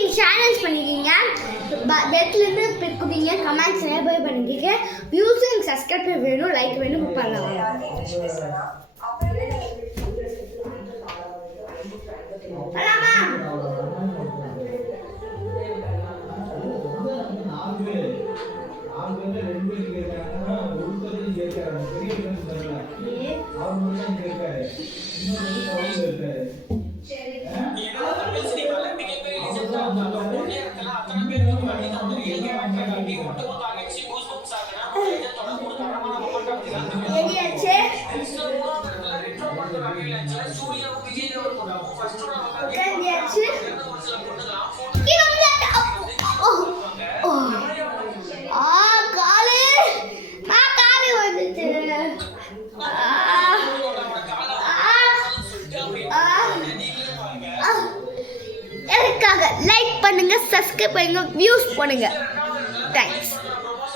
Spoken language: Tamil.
நீங்கள் சேலஞ்ச் பண்ணிக்கிங்க, பெட்லேருந்து பிடிக்குவீங்க, கமெண்ட்ஸ் நிறைய பண்ணிக்கிங்க. வியூஸ் எனக்கு சப்ஸ்கிரைப் வேணும், லைக் வேணும், பண்ணலாம். எனக்காக லைக் பண்ணுங்க, சப்ஸ்கிரைப் பண்ணுங்க, வியூஸ் பண்ணுங்க. தேங்க்ஸ்.